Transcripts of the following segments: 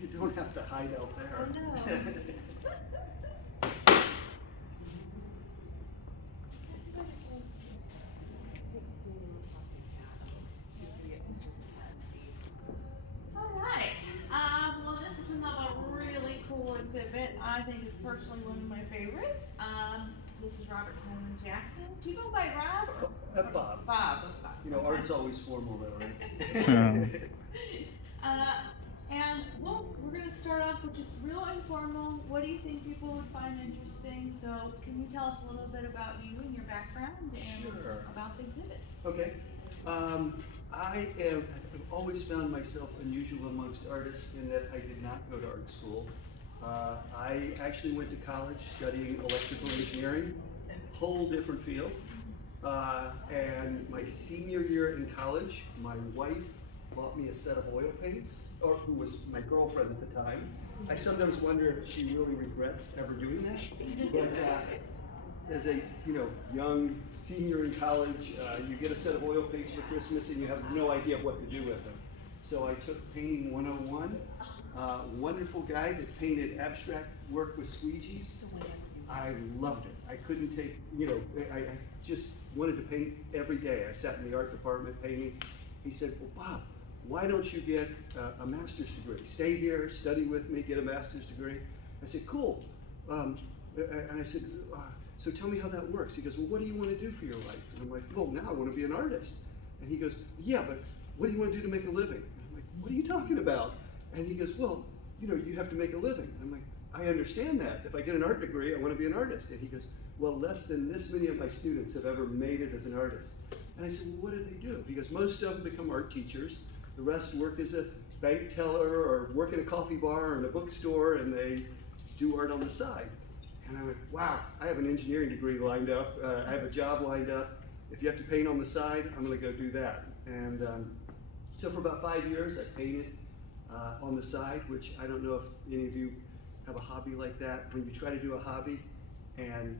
You don't have to hide out there. I know. Alright, well this is another really cool exhibit. I think it's personally one of my favorites. This is Robert Coleman Jackson. Do you go by Rob or Bob. Bob. You know, art's always formal though, right? And well, we're going to start off with just real informal. What do you think people would find interesting? So can you tell us a little bit about you and your background and Sure. about the exhibit? Okay. I've always found myself unusual amongst artists in that I did not go to art school. I actually went to college studying electrical engineering, whole different field. And my senior year in college, my wife bought me a set of oil paints, or who was my girlfriend at the time. I sometimes wonder if she really regrets ever doing that. But as a young senior in college, you get a set of oil paints for Christmas and you have no idea what to do with them. So I took Painting 101. Wonderful guy that painted abstract work with squeegees. I loved it. I couldn't take, I just wanted to paint every day. I sat in the art department painting. He said, well, Bob, why don't you get a master's degree? Stay here, study with me, get a master's degree. I said, cool. And I said, so tell me how that works. He goes, well, what do you want to do for your life? And I'm like, well, now I want to be an artist. And he goes, yeah, but what do you want to do to make a living? And I'm like, what are you talking about? And he goes, well, you have to make a living. And I'm like, I understand that. If I get an art degree, I want to be an artist. And he goes, well, less than this many of my students have ever made it as an artist. And I said, well, what do they do? He goes, most of them become art teachers. The rest work as a bank teller or work in a coffee bar or in a bookstore, and they do art on the side. And I went, wow, I have an engineering degree lined up. I have a job lined up. If you have to paint on the side, I'm going to go do that. And so for about 5 years, I painted on the side, which I don't know if any of you have a hobby like that. When you try to do a hobby and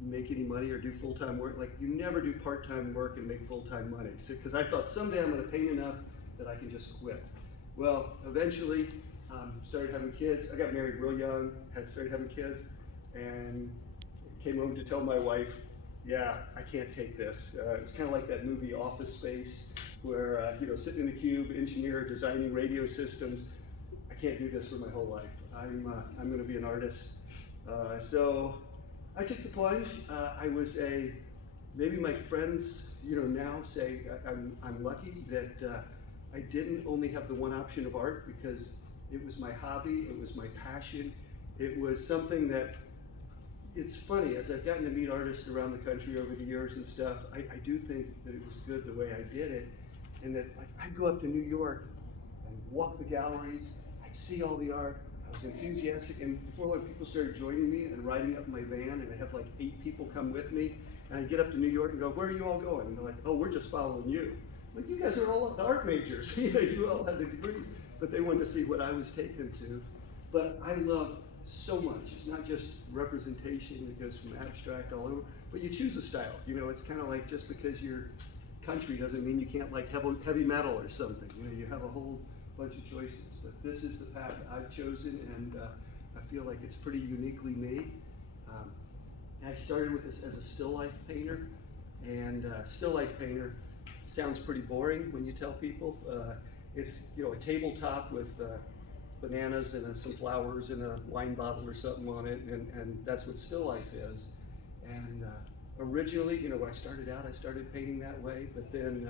make any money or do full-time work, like you never do part-time work and make full-time money. So, because I thought someday I'm going to paint enough that I can just quit. Well, eventually started having kids. I got married real young, started having kids, and came home to tell my wife, yeah, I can't take this. It's kind of like that movie Office Space, where sitting in the cube, engineer, designing radio systems. I can't do this for my whole life. I'm going to be an artist. So I took the plunge. I was maybe my friends, now say I'm lucky that I didn't only have the one option of art, because it was my hobby, it was my passion, it was something that, it's funny, as I've gotten to meet artists around the country over the years and stuff, I do think that it was good the way I did it, and that I'd go up to New York and walk the galleries, I'd see all the art, I was enthusiastic, and before people started joining me and riding up in my van, and I'd have like 8 people come with me, and I'd get up to New York and go, where are you all going? And they're like, oh, we're just following you. Like, you guys are all the art majors, you all have the degrees, but they wanted to see what I was taken to. But I love so much. It's not just representation that goes from abstract all over, but you choose a style. It's kind of like, just because your country doesn't mean you can't like heavy metal or something. You have a whole bunch of choices. But this is the path I've chosen, and I feel like it's pretty uniquely me. I started with this as a still life painter, and still life painter sounds pretty boring when you tell people. It's a tabletop with bananas and some flowers and a wine bottle or something on it, and that's what still life is. And originally, when I started out, I started painting that way, but then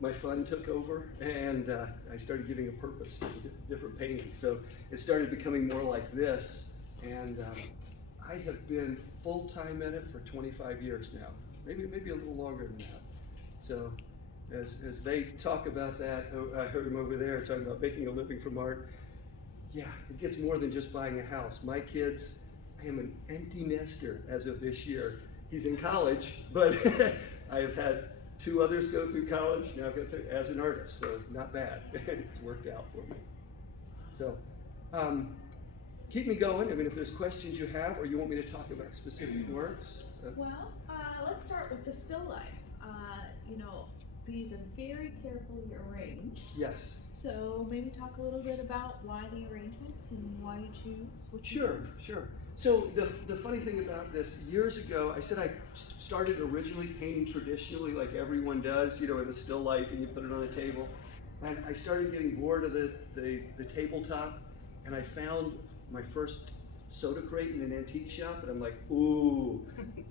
my fun took over, and I started giving a purpose to different paintings. So it started becoming more like this, and I have been full-time in it for 25 years now, maybe a little longer than that. So as they talk about that, I heard him over there talking about making a living from art. Yeah, it gets more than just buying a house. My kids, I am an empty nester as of this year. He's in college, but I have had 2 others go through college. Now I've got as an artist, so not bad. It's worked out for me. So keep me going. I mean, if there's questions you have, or you want me to talk about specific works. Well, let's start with the still life. These are very carefully arranged. Yes. So maybe talk a little bit about why the arrangements and why you choose what you Sure, sure. So the funny thing about this, years ago, I said I started originally painting traditionally like everyone does, you know, in the still life, and you put it on a table. And I started getting bored of the tabletop, and I found my first soda crate in an antique shop, and I'm like, ooh,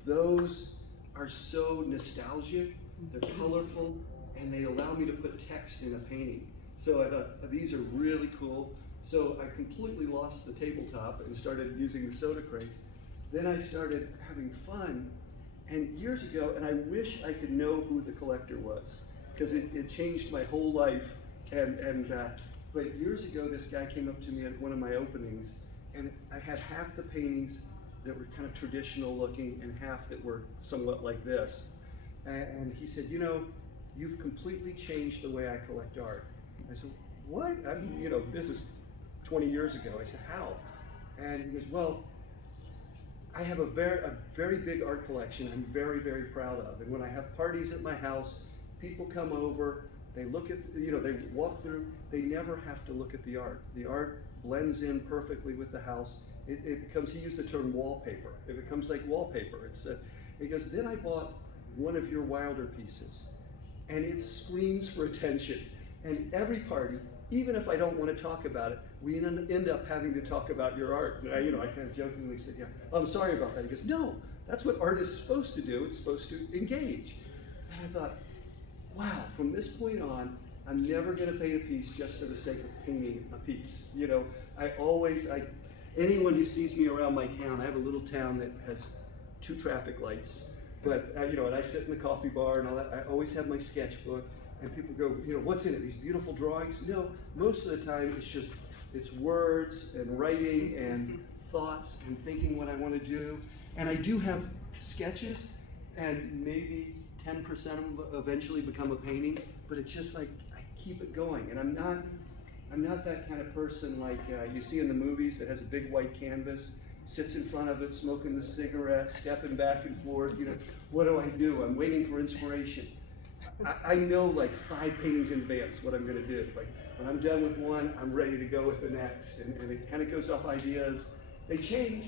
those are so nostalgic, they're colorful, and they allow me to put text in a painting. So I thought, these are really cool. So I completely lost the tabletop and started using the soda crates. Then I started having fun, and years ago, and I wish I could know who the collector was, because it changed my whole life. But years ago, this guy came up to me at one of my openings, and I had half the paintings that were kind of traditional looking and half that were somewhat like this. And he said, you know, you've completely changed the way I collect art. I said, what? I mean, you know, this is 20 years ago. I said, how? And he goes, well, I have a very big art collection I'm very, very proud of. And when I have parties at my house, people come over, they look at, you know, they walk through, they never have to look at the art. The art blends in perfectly with the house. It becomes, he used the term wallpaper. It becomes like wallpaper. He goes, then I bought one of your Wilder pieces, and it screams for attention. And every party, even if I don't want to talk about it, we end up having to talk about your art. And I kind of jokingly said, yeah, I'm sorry about that. He goes, no, that's what art is supposed to do. It's supposed to engage. And I thought, wow, from this point on, I'm never going to paint a piece just for the sake of painting a piece. You know, anyone who sees me around my town, I have a little town that has 2 traffic lights, but you know, and I sit in the coffee bar and all that. I always have my sketchbook, and people go, you know, what's in it? These beautiful drawings? No, most of the time it's words and writing and thoughts and thinking what I want to do. And I do have sketches, and maybe 10% of them eventually become a painting, but it's just like, I keep it going. And I'm not that kind of person like you see in the movies that has a big white canvas, sits in front of it, smoking the cigarette, stepping back and forth, you know, what do? I'm waiting for inspiration. I know like 5 paintings in advance what I'm gonna do. Like when I'm done with one, I'm ready to go with the next. And it kind of goes off ideas. They change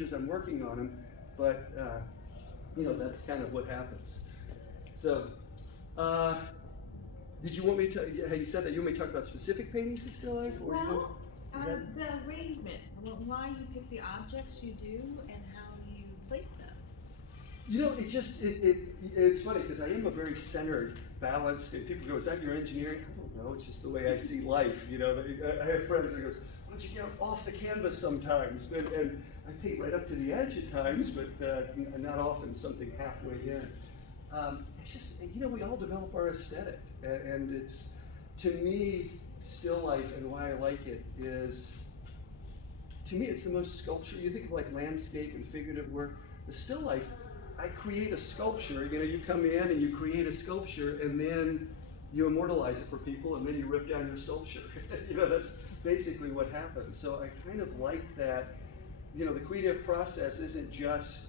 as I'm working on them, but you know, that's kind of what happens. So, did you want me to, you said that you want me to talk about specific paintings in still life? Or well, the arrangement, why you pick the objects you do and how you place them. You know, it's funny because I am a very centered, balanced, and people go, is that your engineering? I don't know, it's just the way I see life. You know, I have friends that goes, why don't you get off the canvas sometimes? And I paint right up to the edge at times, but not often, something halfway in. It's just, you know, we all develop our aesthetic, and it's, to me, still life and why I like it is, to me, it's the most sculpture. You think of like landscape and figurative work. The still life, I create a sculpture. You know, you come in and you create a sculpture, and then you immortalize it for people, and then you rip down your sculpture. You know, that's basically what happens. So I kind of like that. You know, the creative process isn't just,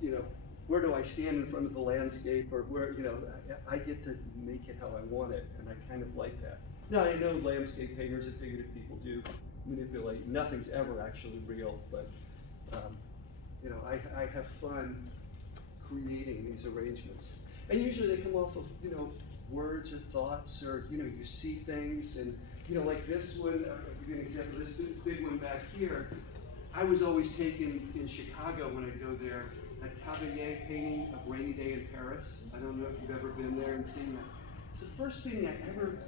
you know, where do I stand in front of the landscape, or where, you know, I get to make it how I want it, and I kind of like that. Now, I know landscape painters and figurative people do manipulate. Nothing's ever actually real, but, you know, I have fun creating these arrangements. And usually they come off of, you know, words or thoughts, or, you know, you see things, and, you know, like this one, I'll give you an example, this big one back here, I was always taken in Chicago when I go there, that Caballé painting of Rainy Day in Paris. I don't know if you've ever been there and seen that. It's the first painting I ever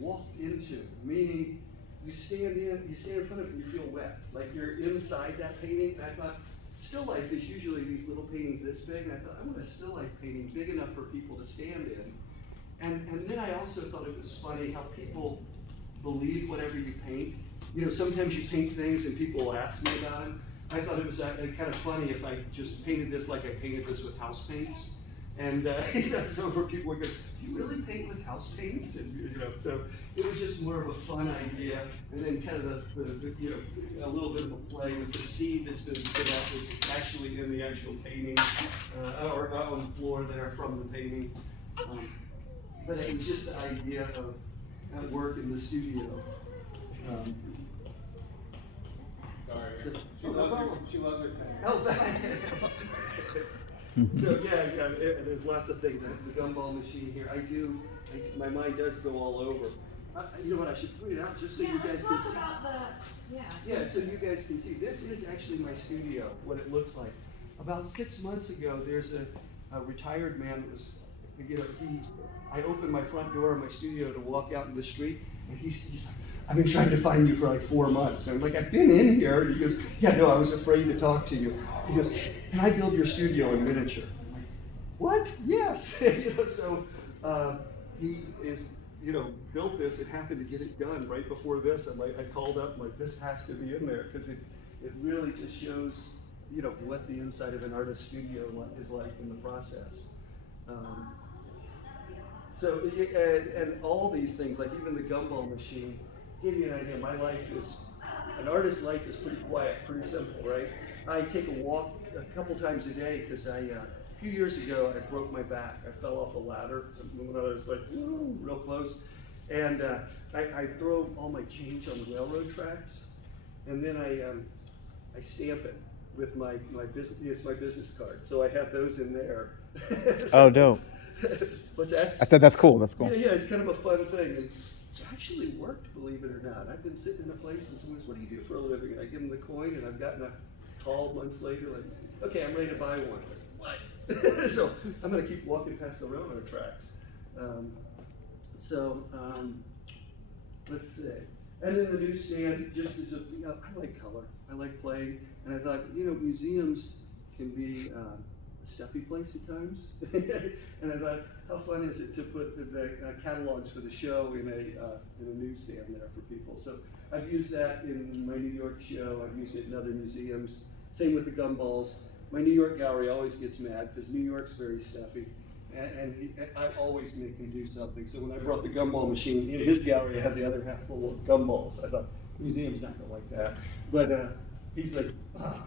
walked into, meaning you stand in front of it and you feel wet, like you're inside that painting. And I thought, still life is usually these little paintings this big, and I thought, I want a still life painting big enough for people to stand in. And then I also thought it was funny how people believe whatever you paint. You know, sometimes you paint things and people will ask me about them. I thought it was kind of funny if I just painted this like I painted this with house paints. And you know, so for people would go, do you really paint with house paints? And you know, so it was just more of a fun idea. And then kind of the you know, a little bit of a play with the seed that's been spit out is actually in the actual painting, or on the floor there from the painting. But it was just the idea of at work in the studio. Sorry. So, She loves her pen. oh, so yeah, there's lots of things. I have the gumball machine here. My mind does go all over. You know what? I should point it out just so you guys can see. About the, yeah, so you guys can see. This is actually my studio, what it looks like. About 6 months ago, there's a retired man that was, I opened my front door of my studio to walk out in the street, and he's like, I've been trying to find you for like 4 months. And I'm like, I've been in here. And he goes, yeah, no, I was afraid to talk to you. He goes, can I build your studio in miniature? I'm like, what? Yes. So he is, built this and happened to get it done right before this. And I called up, I'm like, this has to be in there because it really just shows, what the inside of an artist studio is like in the process. So, and all these things, like even the gumball machine, give you an idea. An artist's life is pretty quiet, pretty simple, right? I take a walk a couple times a day because a few years ago, I broke my back. I fell off a ladder when I was like, real close. And I throw all my change on the railroad tracks, and then I stamp it with my business card. So I have those in there. So dope. What's that? I said that's cool. That's cool. Yeah, it's kind of a fun thing. And it actually worked, believe it or not. I've been sitting in a place and someone says, what do you do for a living? And I give them the coin, and I've gotten a call months later like, okay, I'm ready to buy one. Like, what? So I'm going to keep walking past the railroad tracks. Let's see. And then the newsstand just is I like color. I like playing. And I thought, museums can be a stuffy place at times. And I thought, how fun is it to put the catalogs for the show in a newsstand there for people? So I've used that in my New York show. I've used it in other museums. Same with the gumballs. My New York gallery always gets mad because New York's very stuffy. And I always make him do something. So when I brought the gumball machine in his gallery, I had the other half full of gumballs. I thought, museum's not going to like that. But he's like,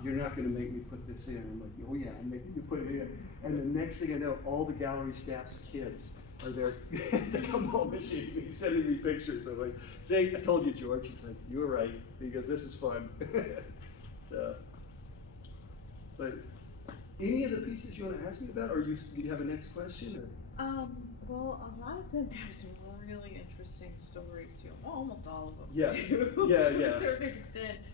you're not going to make me put this in. I'm like, oh yeah, I'm making you put it in. And the next thing I know, all the gallery staff's kids are there at the gumball machine. He's sending me pictures. I'm like, say, I told you, George. He's like, you were right. He goes, this is fun. So, but any of the pieces you want to ask me about, or you have a next question? Or? Well, a lot of them have some really interesting stories too. Well, almost all of them Yeah. do. Yeah. To a certain extent.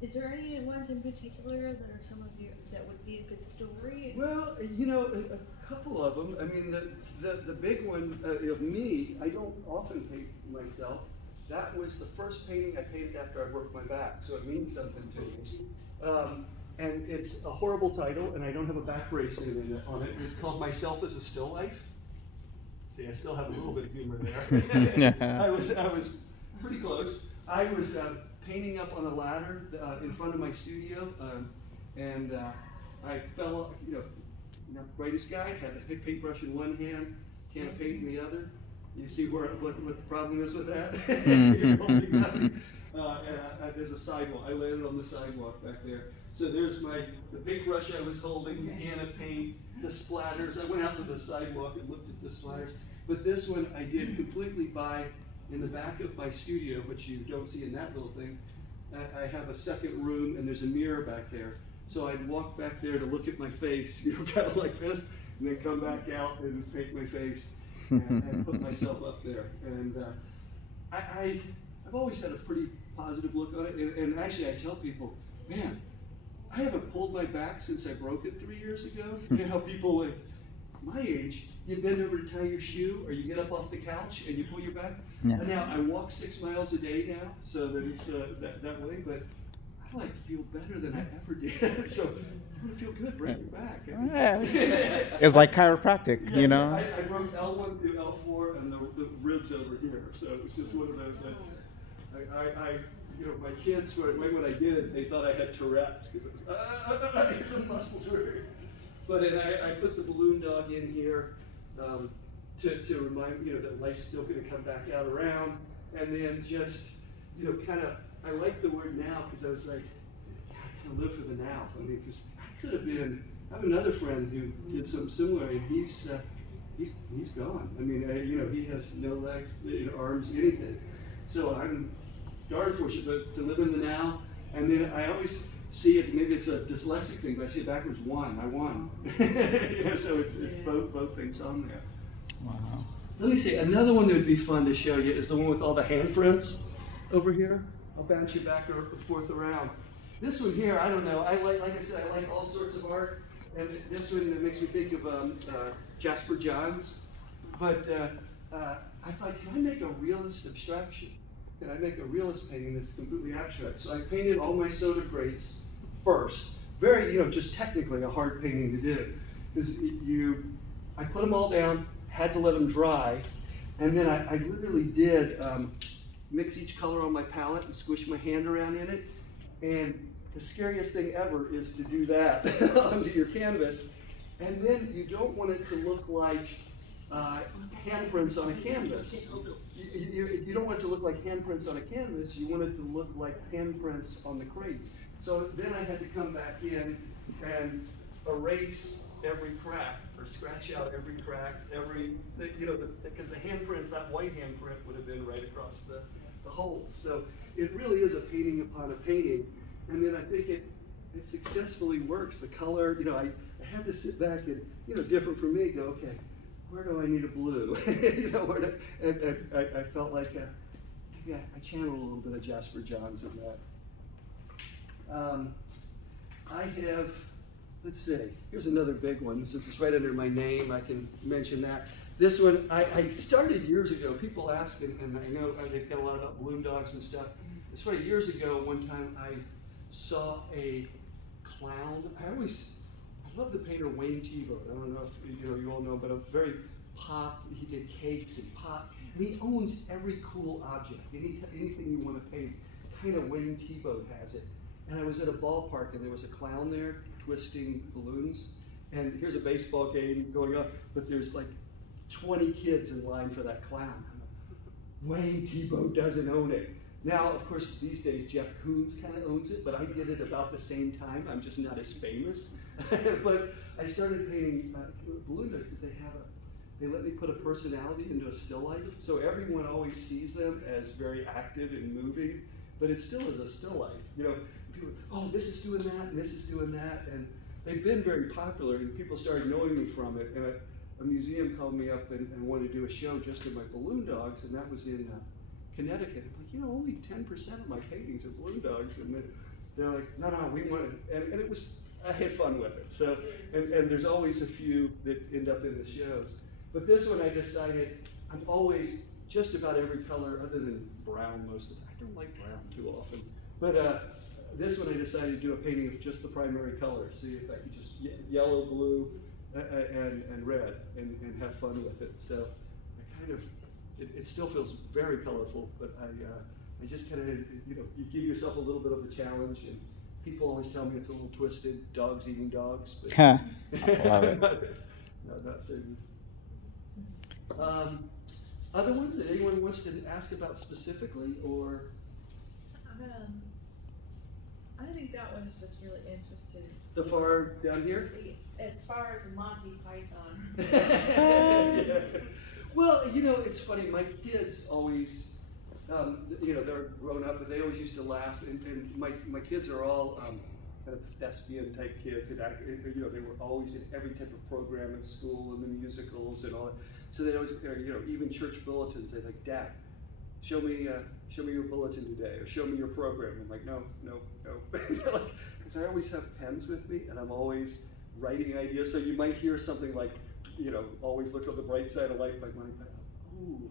Is there any ones in particular that are some of you that would be a good story? Well, a couple of them. I mean, the big one of me, I don't often paint myself. That was the first painting I painted after I broke my back, so it means something to me. And it's a horrible title, and I don't have a back brace on it. It's called Myself as a Still Life. See, I still have a little bit of humor there. I was pretty close. I was painting up on a ladder in front of my studio, and I fell, brightest guy, had a paintbrush in one hand, can of paint in the other. You see what the problem is with that? There's a sidewalk. I landed on the sidewalk back there. So there's the paintbrush I was holding, the can of paint, the splatters. I went out to the sidewalk and looked at the splatters. But this one I did completely in the back of my studio, which you don't see in that little thing. I have a second room, and there's a mirror back there. So I'd walk back there to look at my face, kind of like this, and then come back out and paint my face and put myself up there. And I've always had a pretty positive look on it. And actually, I tell people, man, I haven't pulled my back since I broke it 3 years ago. You know how people like my age, you bend over to tie your shoe, or you get up off the couch and you pull your back. Yeah. And now I walk 6 miles a day now, so that it's that way. But I feel better than I ever did. So I want to feel good breaking back. It's like chiropractic, I broke L1 through L4 and the ribs over here. So it's just one of those that my kids, when I did it, they thought I had Tourette's because the muscles were. But I put the balloon dog in here to remind me, that life's still going to come back out around. And then just, I like the word now because I was like, I kind of live for the now. I mean, because I have another friend who did something similar, and he's gone. I mean, you know, he has no legs, arms, anything. So I'm darn fortunate to live in the now. And then I always see it, maybe it's a dyslexic thing, but I see it backwards, won, I won. You know, so it's both things on there. Wow. So let me see, another one that would be fun to show you is the one with all the handprints over here. I'll bounce you back or forth around. This one here, I don't know, like I said, I like all sorts of art. And this one makes me think of Jasper Johns. But I thought, can I make a realist abstraction? Can I make a realist painting that's completely abstract? So I painted all my soda crates first. Very, you know, just technically a hard painting to do. Because I put them all down, had to let them dry, and then I literally did mix each color on my palette and squish my hand around in it. And the scariest thing ever is to do that onto your canvas. And then you don't want it to look like handprints on a canvas. You don't want it to look like handprints on a canvas, you want it to look like handprints on the crates. So then I had to come back in and erase every crack, or scratch out every crack, because the handprints, that white handprint would have been right across the holes. So it really is a painting upon a painting. And then I think it successfully works. The color, you know, I had to sit back and, you know, different from me, go, okay, where do I need a blue? You know, and I felt like, yeah, I channeled a little bit of Jasper Johns in that. I have, let's see, here's another big one. Since it's right under my name, I can mention that. This one, I started years ago. People ask, and I know they've got a lot about balloon dogs and stuff. It's funny, years ago, one time I saw a clown. I love the painter Wayne Thiebaud. I don't know if you all know, but a very he did cakes and pop. And he owns every cool object, anything you want to paint. Kind of Wayne Thiebaud has it. And I was at a ballpark and there was a clown there twisting balloons. And here's a baseball game going on, but there's like 20 kids in line for that clown. Wayne Thiebaud doesn't own it. Now, of course, these days, Jeff Koons kind of owns it, but I did it about the same time. I'm just not as famous. But I started painting balloon dogs because they let me put a personality into a still life. So everyone always sees them as very active and moving, but it still is a still life. You know, people, oh, this is doing that, and this is doing that, and they've been very popular, and people started knowing me from it. And a museum called me up and wanted to do a show just of my balloon dogs, and that was in Connecticut. I'm like, you know, only 10% of my paintings are balloon dogs, and they're like, no, we want it, and it was, I had fun with it. So, and there's always a few that end up in the shows. But this one I decided, I'm always just about every color other than brown most of the time. I don't like brown too often. But this one I decided to do a painting of just the primary colors. See if I could just yellow, blue, and red, and have fun with it. So I kind of, it still feels very colorful, but I just kind of, you know, you give yourself a little bit of a challenge, and people always tell me it's a little twisted, dogs eating dogs. But I love it. No, not so. Other ones that anyone wants to ask about specifically, or? I think that one is just really interesting. The far down here? As far as Monty Python. Yeah. Well, you know, it's funny, my kids always, you know, they're grown up, but they always used to laugh, and my kids are all kind of thespian type kids, and you know, they were always in every type of program at school and the musicals and all that. So they always, you know, even church bulletins, they're like, Dad, show me your bulletin today, or show me your program. I'm like, no. Because I always have pens with me, and I'm always writing ideas. So you might hear something like, you know, always look on the bright side of life by Monty Python. Ooh,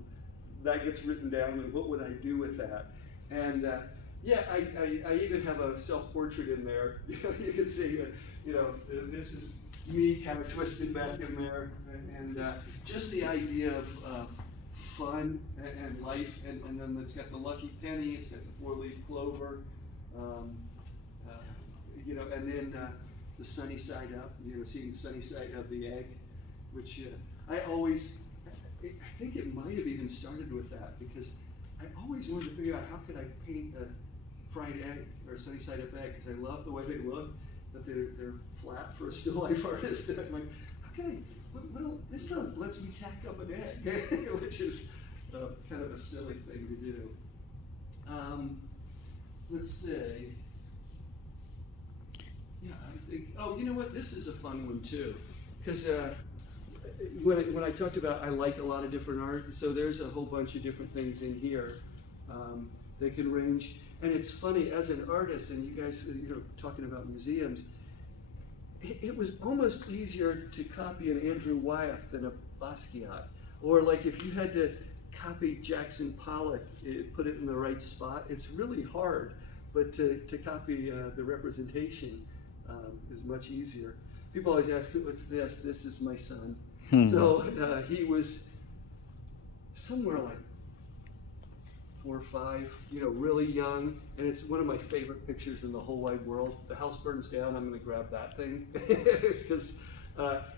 that gets written down, and what would I do with that? And yeah, I even have a self-portrait in there. You know, you can see, you know, this is me kind of twisted back in there, and just the idea of fun and life, and then it's got the lucky penny, it's got the 4-leaf clover, you know, and then the sunny side up, you know, seeing the sunny side of the egg, which I think it might have even started with that, because I always wanted to figure out how could I paint a fried egg or a sunny side up egg, because I love the way they look, but they're flat for a still life artist. And I'm like, how can I this stuff lets me tack up an egg, which is kind of a silly thing to do. Let's see. Yeah, I think, oh, you know what? This is a fun one too. Because when I talked about I like a lot of different art, so there's a whole bunch of different things in here that can range. And it's funny, as an artist, and you guys, talking about museums, it was almost easier to copy an Andrew Wyeth than a Basquiat. Or like if you had to copy Jackson Pollock, put it in the right spot, it's really hard. But to copy the representation is much easier. People always ask, what's this? This is my son. So he was somewhere like 4 or 5, really young, and it's one of my favorite pictures in the whole wide world. The house burns down, I'm going to grab that thing. It's because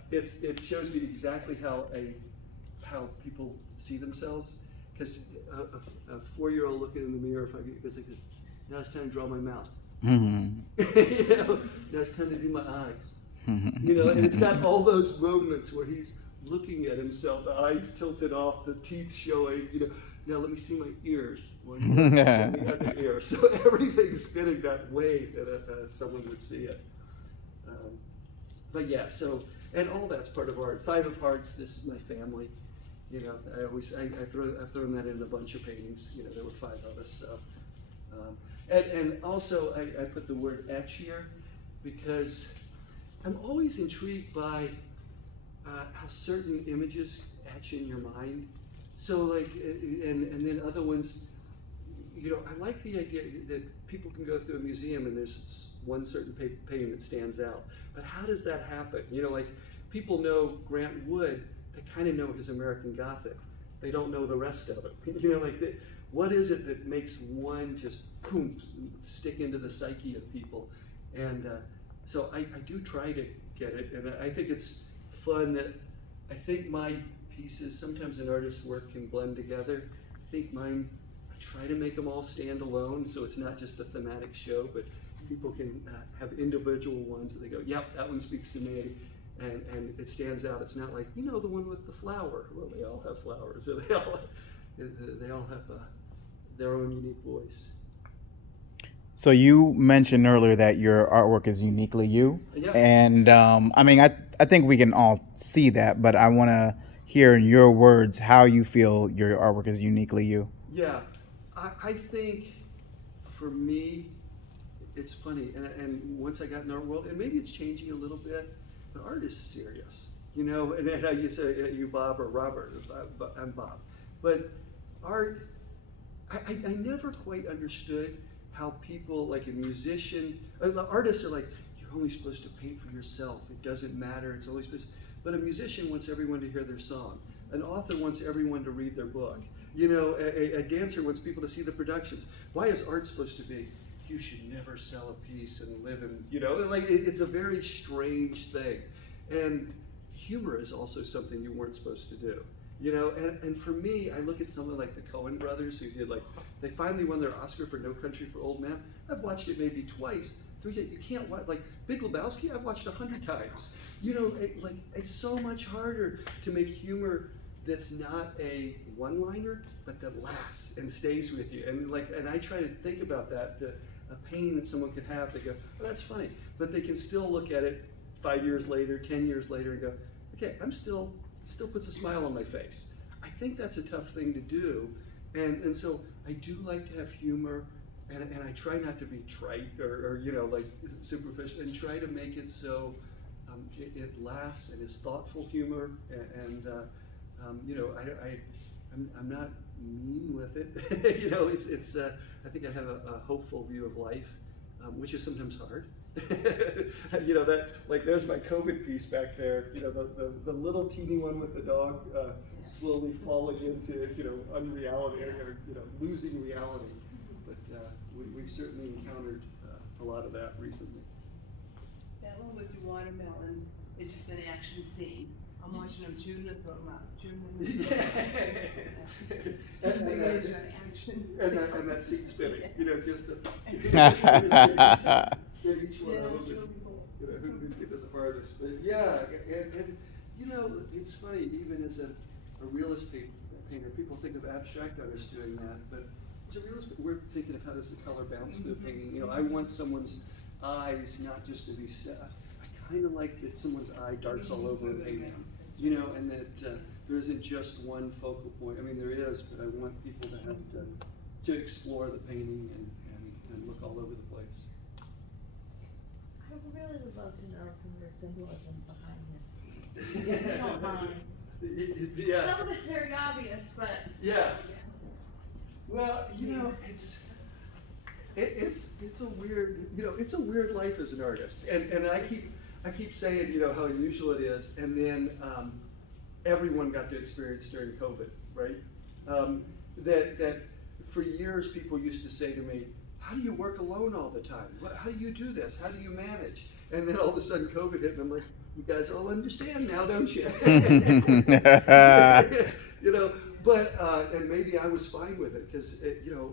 it shows me exactly how people see themselves. Because a 4-year-old looking in the mirror, goes like this, now it's time to draw my mouth. Now it's time to do my eyes. And it's got all those moments where he's looking at himself, the eyes tilted off, the teeth showing, now let me see my ears. The ear. So everything's spinning that way that someone would see it. But yeah, so, and all that's part of art. 5 of Hearts, this is my family. I've thrown that in a bunch of paintings. There were 5 of us. So. And also, I put the word etch here because I'm always intrigued by how certain images etch in your mind. So like, and then other ones, I like the idea that people can go through a museum and there's one certain painting that stands out. But how does that happen? Like people know Grant Wood, they kind of know his American Gothic. They don't know the rest of it. What is it that makes one just boom, stick into the psyche of people? And so I do try to get it, and I think it's fun that I think my pieces, sometimes an artist's work can blend together. I think mine, I try to make them all stand alone, so it's not just a thematic show, but people can have individual ones that they go, yep, that one speaks to me, and it stands out. It's not like, the one with the flower. Well, they all have flowers, so they all have their own unique voice. So you mentioned earlier that your artwork is uniquely you. Yes. And I think we can all see that, but I want to hear in your words how you feel your artwork is uniquely you. Yeah, I think for me, it's funny, and once I got in art world, and maybe it's changing a little bit, but art is serious, and you say you Bob or Robert, I'm Bob, but art, I never quite understood how people, like a musician, artists are like, you're only supposed to paint for yourself, it doesn't matter, it's only supposed to, but a musician wants everyone to hear their song. An author wants everyone to read their book. A dancer wants people to see the productions. Why is art supposed to be, you should never sell a piece and live in, it's a very strange thing. And humor is also something you weren't supposed to do. And for me, I look at someone like the Coen brothers who did they finally won their Oscar for No Country for Old Men. I've watched it maybe twice. You can't watch, Big Lebowski, I've watched 100 times. It's so much harder to make humor that's not a one-liner, but that lasts and stays with you. And I try to think about that, a pain that someone could have, they go, oh, that's funny. But they can still look at it 5 years later, 10 years later and go, okay, it still puts a smile on my face. I think that's a tough thing to do. And so I do like to have humor, and I try not to be trite or superficial, and try to make it so it lasts and is thoughtful humor, and I'm not mean with it. It's I think I have a hopeful view of life, which is sometimes hard. There's my COVID piece back there. The little teeny one with the dog slowly falling into unreality, or losing reality. But we've certainly encountered a lot of that recently. That one with your watermelon, it's just an action scene. I'm watching them chewing and throw them out, and that seat spinning, just the spin each one. Who's getting the farthest? But yeah, and You know, it's funny, even as a realist painter, people think of abstract artists doing that, but as a realist, we're thinking of how does the color bounce through the painting. You know, I want someone's eyes not just to be set. I kind of like that someone's eye darts all over a painting, you know, and that there isn't just one focal point. I mean, there is, but I want people to have to explore the painting and look all over the place. I really would love to know some of the symbolism behind this piece. If you don't mind. Yeah. Some of it's very obvious, but. Yeah. Well, you know, it's a weird, you know, it's a weird life as an artist, and I keep saying, you know, how unusual it is, and then everyone got to experience during COVID, right? That for years people used to say to me, how do you work alone all the time? How do you do this? How do you manage? And then all of a sudden COVID hit, and I'm like, you guys all understand now, don't you? You know, but and maybe I was fine with it because you know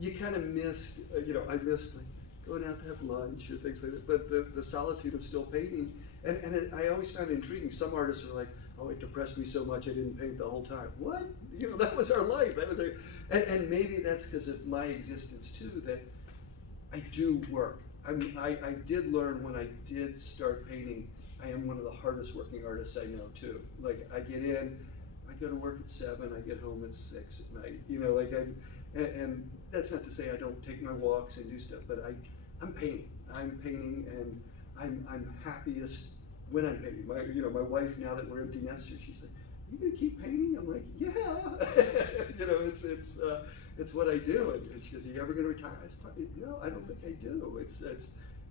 you kind of missed, you know, I missed like going out to have lunch or things like that. But the solitude of still painting, and I always found it intriguing. Some artists are like, oh, it depressed me so much I didn't paint the whole time. What? You know, that was our life. That was our, and maybe that's because of my existence too, that I do work. I did learn when I did start painting, I am one of the hardest working artists I know too. Like I get in, I go to work at 7, I get home at 6 at night. You know, like and that's not to say I don't take my walks and do stuff, but I'm painting. I'm painting, and I'm happiest when I'm painting. My wife, now that we're empty nesters, she's like, "You gonna keep painting?" I'm like, "Yeah." You know, it's what I do. And she goes, "Are you ever gonna retire?" I said, "Probably no. I don't think I do.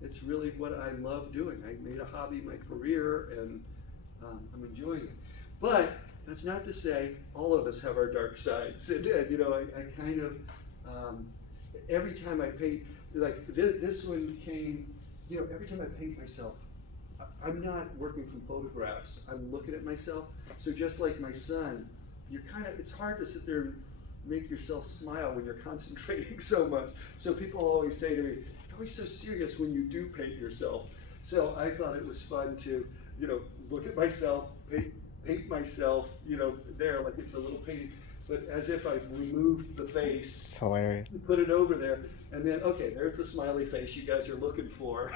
It's really what I love doing. I made a hobby my career, and I'm enjoying it. But that's not to say all of us have our dark sides. And you know, I kind of every time I paint, like this one came. You know, every time I paint myself, I'm not working from photographs. I'm looking at myself. So just like my son, it's hard to sit there and make yourself smile when you're concentrating so much. So people always say to me, you're always so serious when you do paint yourself. So I thought it was fun to, you know, look at myself, paint myself, you know, there, like it's a little painting, but as if I've removed the face. It's hilarious. Put it over there, and then, okay, there's the smiley face you guys are looking for.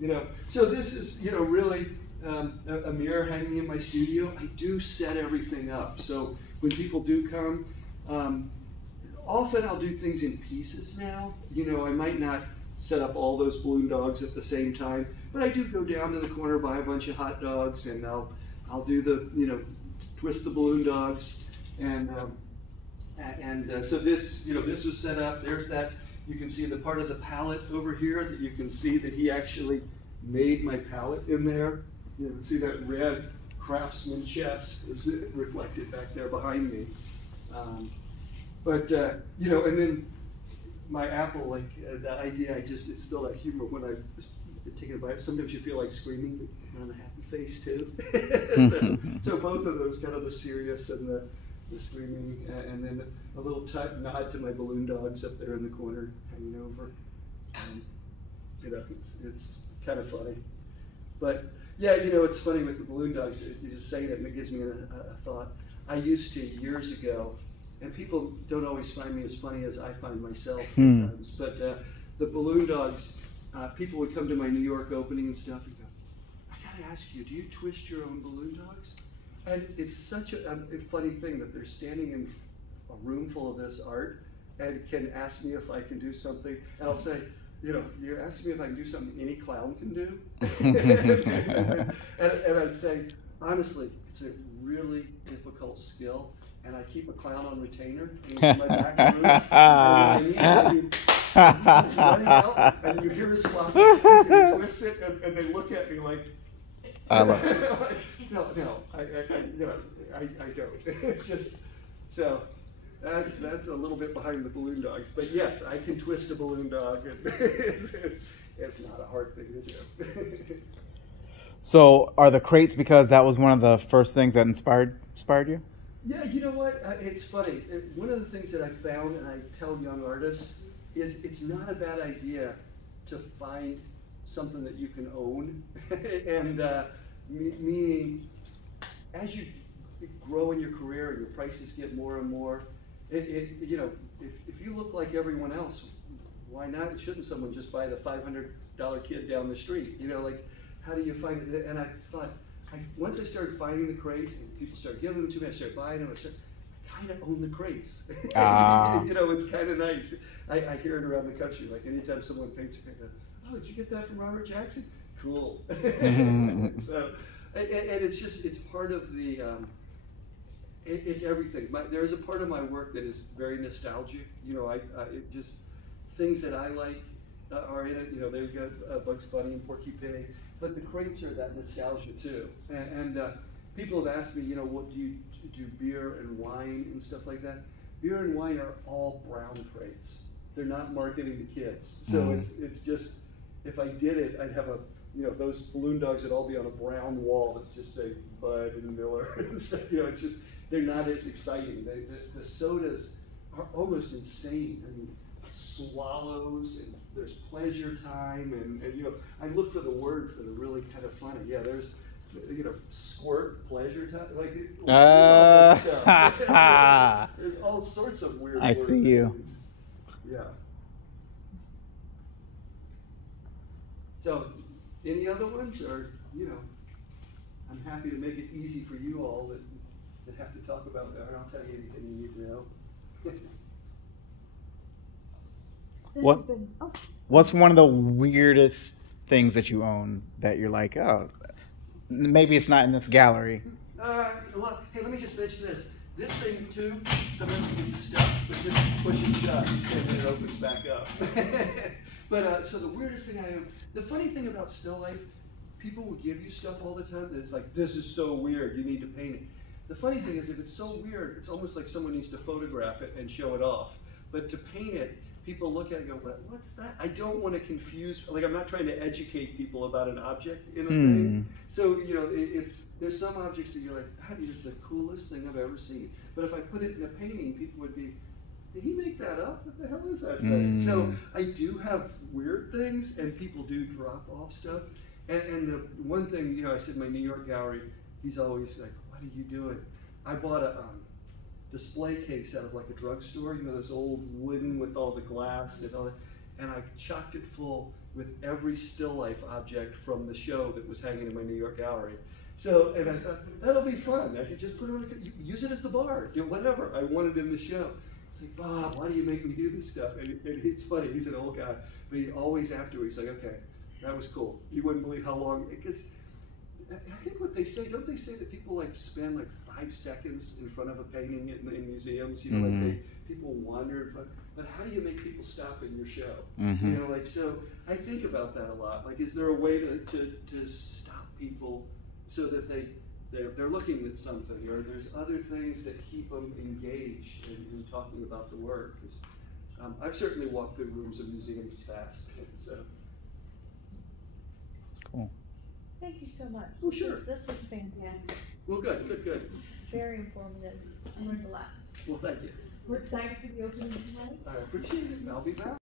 You know, so this is, you know, really a mirror hanging in my studio. I do set everything up. So when people do come, often I'll do things in pieces now. You know, I might not set up all those balloon dogs at the same time, but I do go down to the corner, buy a bunch of hot dogs, and I'll do the, you know, twist the balloon dogs, and so this, you know, this was set up. There's that. You can see the part of the palette over here that you can see that he actually made my palette in there. You can see that red craftsman chest is reflected back there behind me. You know, and then my apple, like the idea, it's still that humor when I was taking a bite. Sometimes you feel like screaming on a happy face too. So both of those, kind of the serious and the screaming, and then a little nod to my balloon dogs up there in the corner hanging over. You know, it's kind of funny. But yeah, you know, it's funny with the balloon dogs, you just saying it, and it gives me a thought. I used to, years ago, and people don't always find me as funny as I find myself sometimes, but the balloon dogs, people would come to my New York opening and stuff and go, I gotta ask you, do you twist your own balloon dogs? And it's such a funny thing that they're standing in a room full of this art and can ask me if I can do something, and I'll say, you know, you're asking me if I can do something any clown can do? and I'd say, honestly, it's a really difficult skill, and I keep a clown on retainer in my back room. And he's running out, and you hear his flop, and he twists it, and they look at me like, no, I don't. It's just, so that's a little bit behind the balloon dogs. But yes, I can twist a balloon dog, and it's not a hard thing to do. So are the crates because that was one of the first things that inspired you? Yeah, you know what? It's funny. One of the things that I found, and I tell young artists, is it's not a bad idea to find something that you can own. And Meaning, as you grow in your career and your prices get more and more, you know, if you look like everyone else, why not? Shouldn't someone just buy the $500 kid down the street? You know, like, how do you find it? And I thought, once I started finding the crates and people started giving them to me, I started buying them. I kind of own the crates. You know, it's kind of nice. I hear it around the country. Like anytime someone paints a crate, oh, did you get that from Robert Jackson? Cool. So, and it's just, it's part of the, it's everything. There's a part of my work that is very nostalgic. You know, it just, things that I like are in it. You know, they've got Bugs Bunny and Porky Pig, but the crates are that nostalgia too. And people have asked me, you know, what do you do, beer and wine and stuff like that? Beer and wine are all brown crates. They're not marketing to kids. So it's just, if I did it, I'd have you know, those balloon dogs would all be on a brown wall that just say Bud and Miller and stuff. You know, it's just, they're not as exciting. The sodas are almost insane. I mean, swallows, and there's pleasure time, and you know, I look for the words that are really kind of funny. Yeah, there's, you know, squirt, pleasure time, like there's all sorts of weird words. I see you. Yeah. So, any other ones, or, you know, I'm happy to make it easy for you all that have to talk about that, and I'll tell you anything you need to know. What's one of the weirdest things that you own that you're like, oh, maybe it's not in this gallery? Hey, let me just mention this. This thing too, sometimes it gets stuck, but just push it shut and then it opens back up. But so the weirdest thing I own, the funny thing about still life, people will give you stuff all the time that it's like, this is so weird, you need to paint it. The funny thing is, if it's so weird, it's almost like someone needs to photograph it and show it off. But to paint it, people look at it and go, what's that? I don't want to confuse, like, I'm not trying to educate people about an object in a thing. So, you know, if there's some objects that you're like, that is the coolest thing I've ever seen. But if I put it in a painting, people would be, did he make that up? What the hell is that thing? So I do have weird things, and people do drop off stuff. And the one thing, you know, I said my New York gallery, he's always like, what are you doing? I bought a display case out of like a drugstore, you know, those old wooden with all the glass and all that, and I chocked it full with every still life object from the show that was hanging in my New York gallery. So, and I thought, that'll be fun. I said, just put it on use it as the bar, do whatever. I want it in the show. It's like, Bob, why do you make me do this stuff? And it's funny, he's an old guy, but he always afterwards, he's like, okay, that was cool. You wouldn't believe how long, because I think what they say, don't they say that people like spend like 5 seconds in front of a painting in museums, you know, like people wander in front, but how do you make people stop in your show? You know, like, so I think about that a lot. Like, is there a way to stop people so that they're looking at something, or there's other things that keep them engaged in talking about the work? Because I've certainly walked through rooms of museums fast, so. Cool. Thank you so much. Oh, sure. This was fantastic. Well, good. Very informative. I learned a lot. Well, thank you. We're excited for the opening tonight. I appreciate it. I'll be back.